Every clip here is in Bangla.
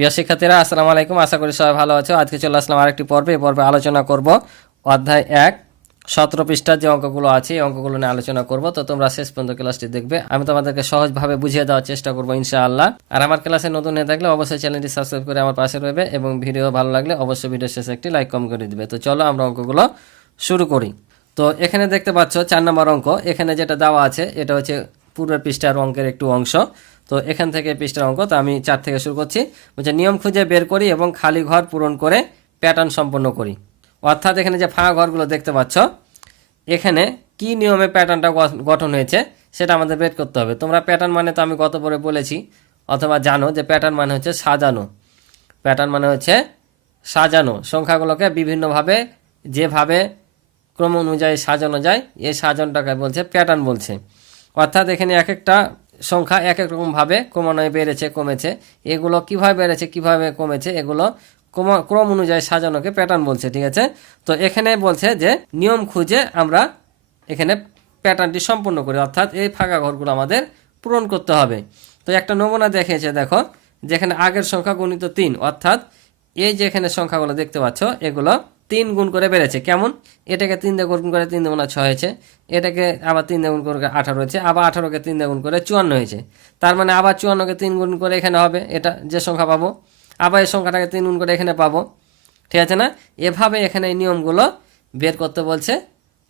প্রিয় শিক্ষার্থীরা, আসসালামু আলাইকুম। আশা করি সবাই ভালো আছো। আজকে চলে আসলাম আরেকটি পর্বে। এই পর্বে আলোচনা করব অধ্যায় 1 17 পৃষ্ঠার যে অঙ্কগুলো আছে এই অঙ্কগুলো নিয়ে আলোচনা করব। তো তোমরা শেষ পর্যন্ত ক্লাসটি দেখবে। আমি তোমাদেরকে সহজভাবে বুঝিয়ে দেওয়ার চেষ্টা করবো ইনশাআল্লাহ। আর আমার ক্লাসে নতুন হয়ে থাকলে অবশ্যই চ্যানেলটি সাবস্ক্রাইব করে আমার পাশে রইবে এবং ভিডিও ভালো লাগলে অবশ্যই ভিডিও শেষে একটি লাইক কমেন্ট করে দিবে। তো চলো আমরা অঙ্কগুলো শুরু করি। তো এখানে দেখতে পাচ্ছ 4 নম্বর অঙ্ক। এখানে যেটা দেওয়া আছে এটা হচ্ছে পূর্বের পৃষ্ঠার অঙ্কের একটু অংশ। তো এখান থেকে পৃষ্ঠার অঙ্ক। তো আমি 4 থেকে শুরু করছি। বলছে নিয়ম খুঁজে বের করি এবং খালি ঘর পূরণ করে প্যাটার্ন সম্পন্ন করি। অর্থাৎ এখানে যে ফাঁকা ঘরগুলো দেখতে পাচ্ছ, এখানে কি নিয়মে প্যাটার্নটা গঠন হয়েছে সেটা আমাদের বের করতে হবে। তোমরা প্যাটার্ন মানে তো আমি গত পরে বলেছি অথবা জানো যে প্যাটার্ন মানে হচ্ছে সাজানো। প্যাটার্ন মানে হচ্ছে সাজানো, সংখ্যাগুলোকে বিভিন্নভাবে যেভাবে ক্রম অনুযায়ী সাজানো যায় এই সাজানোটাকে বলছে প্যাটার্ন বলছে। অর্থাৎ এখানে এক একটা সংখ্যা এক এক রকমভাবে ক্রমান্বয়ে বেড়েছে কমেছে, এগুলো কিভাবে বেড়েছে কিভাবে কমেছে এগুলো ক্রম অনুযায়ী সাজানোকে প্যাটার্ন বলছে। ঠিক আছে, তো এখানে বলছে যে নিয়ম খুঁজে আমরা এখানে প্যাটার্নটি সম্পূর্ণ করি, অর্থাৎ এই ফাঁকা ঘরগুলো আমাদের পূরণ করতে হবে। তো একটা নমুনা দেখিয়েছে, দেখো যেখানে আগের সংখ্যা গুণিত 3, অর্থাৎ এই যে এখানে সংখ্যাগুলো দেখতে পাচ্ছ এগুলো 3 গুণ করে বেড়েছে। কেমন? এটাকে 3 দিয়ে গুণ করে 3 দুগুণা 6 হয়েছে, এটাকে আবার 3 দিয়ে গুণ করে 18 হয়েছে, আবার 18কে 3 দিয়ে গুণ করে 54 হয়েছে। তার মানে আবার 54কে 3 গুণ করে এখানে হবে, এটা যে সংখ্যা পাবো, আবার এই সংখ্যাটাকে 3 গুণ করে এখানে পাবো। ঠিক আছে না? এভাবে এখানে এই নিয়মগুলো বের করতে বলছে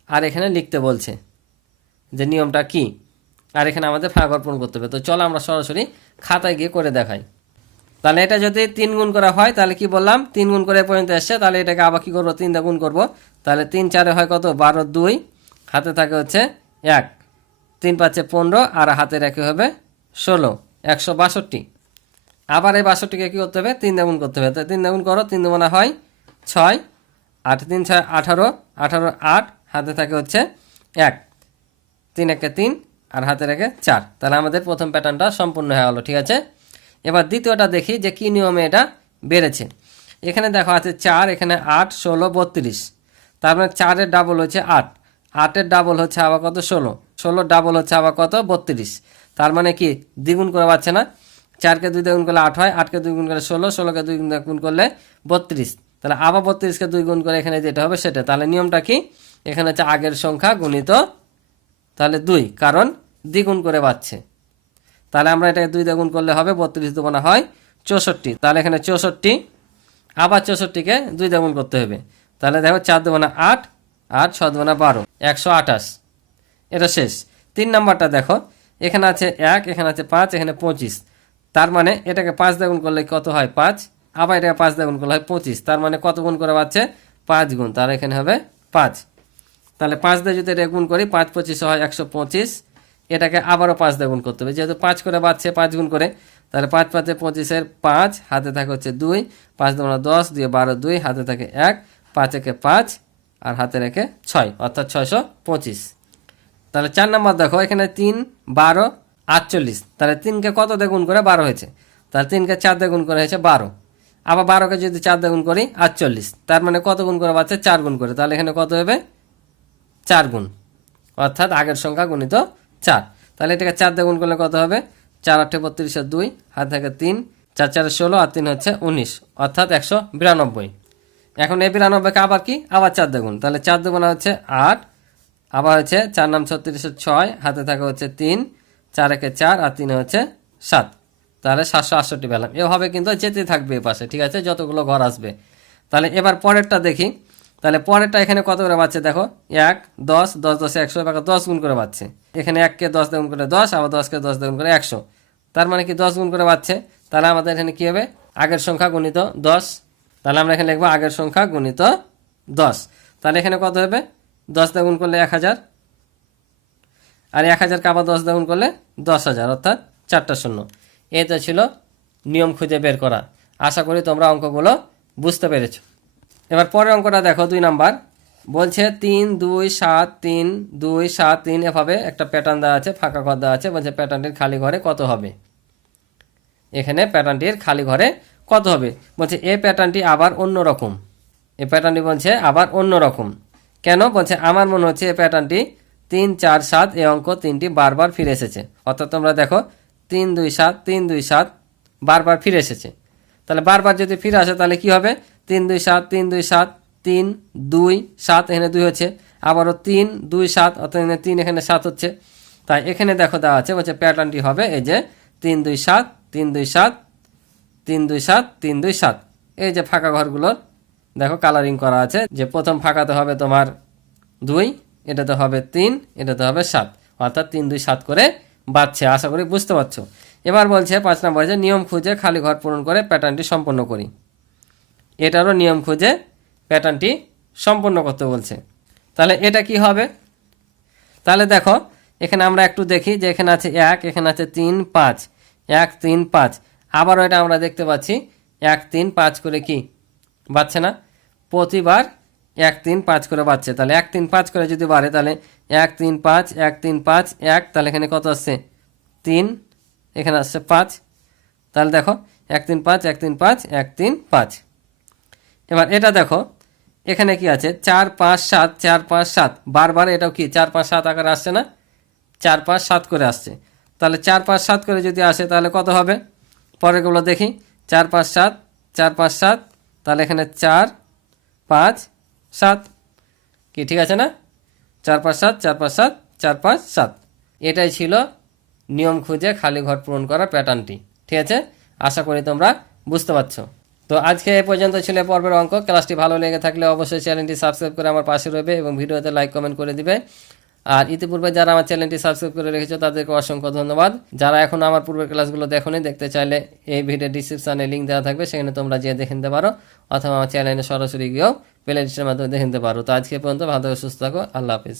আর এখানে লিখতে বলছে যে নিয়মটা কি, আর এখানে আমাদের ফাঁকা ঘর পূরণ করতে হবে। তো চলো আমরা সরাসরি খাতায় গিয়ে করে দেখাই। তাহলে এটা যদি 3 গুণ করা হয় তাহলে কি বললাম, 3 গুণ করে পর্যন্ত এসছে, তাহলে এটাকে আবার কি করবো, 3 দিয়ে গুণ করবো। তাহলে 3 4 হয় কত, 12, 2 হাতে থাকে হচ্ছে 1, 3 5 15 আর হাতে রেখে হবে 16, 162। আবার এই 62কে কি করতে হবে, 3 দিয়ে গুণ করতে হবে। তো 3 দিয়ে গুণ করো, 3 দুগুণা হয় 6, 8 3 6 18, 18 8 হাতে থাকে হচ্ছে 1, 3 1 3 আর হাতে রেখে 4। তাহলে আমাদের প্রথম প্যাটার্নটা সম্পূর্ণ হয়ে গেল। ঠিক আছে, এবার দ্বিতীয়টা দেখি যে কি নিয়মে এটা বেড়েছে। এখানে দেখো আছে 4, এখানে 8 16 32। তার মানে 4-এর ডাবল হচ্ছে 8, 8-এর ডাবল হচ্ছে আবার কত 16, 16 ডাবল হচ্ছে আবার কত 32। তার মানে কি দ্বিগুণ করে পাচ্ছে না, 4কে 2 দিয়ে গুণ করলে 8 হয়, 8কে 2 গুণ করলে 16, 16কে 2 গুণ করলে 32। তাহলে আবার 32কে 2 গুণ করে এখানে যেটা হবে সেটা। তাহলে নিয়মটা কি, এখানে হচ্ছে আগের সংখ্যা গুণিত তাহলে 2, কারণ দ্বিগুণ করে পাচ্ছে। তাহলে আমরা এটাকে 2 দিয়ে গুণ করলে হবে 32 দুগুণা হয় 64। তাহলে এখানে 64, আবার 64কে 2 দিয়ে গুণ করতে হবে। তাহলে দেখো 4 দুগুণা 8, 8 6 দুগুণা 12, 128। এটা শেষ। 3 নাম্বারটা দেখো, এখানে আছে 1, এখানে আছে 5, এখানে 25। তার মানে এটাকে 5 দিয়ে গুণ করলে কত হয় 5, আবার এটাকে 5 দিয়ে গুণ করলে হয় 25। তার মানে কত গুণ করে পাচ্ছে, 5 গুণ। তাহলে এখানে হবে 5। তাহলে 5 দিয়ে যদি এটা গুণ করি 5 25 হয় 125। এটাকে আবারও 5 দিয়ে গুণ করতে হবে, যেহেতু 5 করে বাড়ছে 5 গুণ করে। তাহলে 5 5 25-এর 5 হাতে থাকে হচ্ছে 2, 5 দুগুণা 10, 2 12, 2 হাতে থাকে 1, 5 একে 5 আর হাতে রেখে 6, অর্থাৎ 625। তাহলে 4 নাম্বার দেখো, এখানে 3 12 48। তাহলে 3কে কত দিয়ে গুণ করে 12 হয়েছে, তাহলে 3কে 4 দিয়ে গুণ করে হয়েছে 12। আবার 12কে যদি 4 দিয়ে গুণ করি 48। তার মানে কত গুণ করে পাচ্ছে, 4 গুণ করে। তাহলে এখানে কত হবে, 4 গুণ, অর্থাৎ আগের সংখ্যা গুণিত 4। তাহলে এটাকে 4 দিয়ে গুণ করলে কত হবে, 4 8 32 আর 2 হাত থেকে 3, 4 4 16 আর 3 হচ্ছে 19, অর্থাৎ 192। এখন এই 92কে আবার কি, আবার 4 দিয়ে গুণ। তাহলে 4 দুগুণা হচ্ছে 8, আবার হচ্ছে 4 নাম 36 6 হাতে থাকে হচ্ছে 3, 4 একে 4 আর 3 হচ্ছে 7। তাহলে 768 পেলাম। এভাবে কিন্তু যেতে থাকবে এ পাশে। ঠিক আছে, যতগুলো ঘর আসবে। তাহলে এবার পরেরটা দেখি। তাহলে পরেরটা এখানে কত করে পাচ্ছে দেখো, 1 10 10 10 100, এবার 10 গুণ করে পাচ্ছে। এখানে 1কে 10 দিয়ে গুণ করে 10, আবার 10কে 10 দিয়ে গুণ করে 100। তার মানে কি 10 গুণ করে পাচ্ছে। তাহলে আমাদের এখানে কি হবে, আগের সংখ্যা গুণিত 10। তাহলে আমরা এখানে লিখবো আগের সংখ্যা গুণিত 10। তাহলে এখানে কত হবে, 10 দিয়ে গুণ করলে 1000, আর 1000কে আবার 10 দিয়ে গুণ করলে 10,000, অর্থাৎ 4টা শূন্য। এই তো ছিল নিয়ম খুঁজে বের করা। আশা করি তোমরা অঙ্কগুলো বুঝতে পেরেছো। এবার পরের অঙ্কটা দেখো, 2 নাম্বার। বলছে 3 2 7 3 2 7 3, এভাবে একটা প্যাটার্ন দেওয়া আছে, ফাঁকা ঘর দেওয়া আছে। বলছে প্যাটার্নটির খালি ঘরে কত হবে। এখানে প্যাটার্নটির খালি ঘরে কত হবে। বলছে এই প্যাটার্নটি আবার অন্য রকম। এই প্যাটার্নটি বলছে আবার অন্য রকম কেন, বলছে আমার মনে হচ্ছে এই প্যাটার্নটি 3 4 7 এই অঙ্ক 3টি বারবার ফিরে এসেছে। অর্থাৎ তোমরা দেখো 3 2 7 3 2 7 বারবার ফিরে এসেছে। তাহলে বারবার যদি ফিরে আসে তাহলে কি হবে 3 2 7 3 2 7 3 2 7 এখানে 2 হচ্ছে, আবারও 3 2 7 অর্থাৎ এখানে 3 এখানে 7 হচ্ছে। তাই এখানে দেখো দেওয়া আছে বলছে প্যাটার্নটি হবে এই যে 3 2 7 3 2 7 3 2 7 3 2 7। এই যে ফাঁকা ঘরগুলোর দেখো কালারিং করা আছে, যে প্রথম ফাঁকাতে হবে তোমার 2, এটাতে হবে 3, এটাতে হবে 7, অর্থাৎ 3 2 7 করে বাজছে। আশা করি বুঝতে পারছো। এবার বলছে 5 নম্বর যে নিয়ম খুঁজে খালি ঘর পূরণ করে প্যাটার্নটি সম্পন্ন করি। এটারও নিয়ম খুঁজে প্যাটার্নটি সম্পন্ন করতে বলছে। তাহলে এটা কি হবে? তাহলে দেখো এখানে আমরা একটু দেখি যে এখানে আছে 1, এখানে আছে 3 5, 1 3 5, আবারও এটা আমরা দেখতে পাচ্ছি 1 3 5 করে কি বাড়ছে না? প্রতিবার 1 3 5 করে বাড়ছে। তাহলে 1 3 5 করে যদি বাড়ে তাহলে 1 3 5 1 3 5 1, তাহলে এখানে কত আসছে 3, এখানে আসছে 5। তাহলে দেখো 1 3 5 1 3 5 1 3 5। এবার এটা দেখো এখানে কি আছে 4 5 7 4 5 7, বারবার এটাও কি 4 5 7 আকারে আসছে না? 4 5 7 করে আসছে। তাহলে 4 5 7 করে যদি আসে তাহলে কত হবে? পরেরগুলো দেখি 4 5 7 4 5 7, তাহলে এখানে 4 5 7 কি ঠিক আছে না? 4 5 7 4 5 7 4 5 7। এটাই ছিল নিয়ম খুঁজে খালি ঘর পূরণ করা প্যাটার্নটি। ঠিক আছে, আশা করি তোমরা বুঝতে পারছো। তো আজকে এই পর্যন্ত ছিল পর্বের অঙ্ক। ক্লাসটি ভালো লেগে থাকলে অবশ্যই চ্যানেলটি সাবস্ক্রাইব করে আমার পাশে রইবে এবং ভিডিওতে লাইক কমেন্ট করে দিবে। আর ইতিপূর্বে যারা আমার চ্যানেলটি সাবস্ক্রাইব করে রেখেছো তাদেরকে অসংখ্য ধন্যবাদ। যারা এখন আমার পূর্বের ক্লাসগুলো দেখোনি, দেখতে চাইলে এই ভিডিও ডিসক্রিপশনে লিঙ্ক দেওয়া থাকবে, সেখানে তোমরা যেয়ে দেখে নিতে পারো, অথবা আমার চ্যানেলে সরাসরি গিয়েও প্লে লিস্টের মাধ্যমে দেখে নিতে পারো। তো আজকে পর্যন্ত ভালো সুস্থ থাকো, আল্লাহ হাফিজ।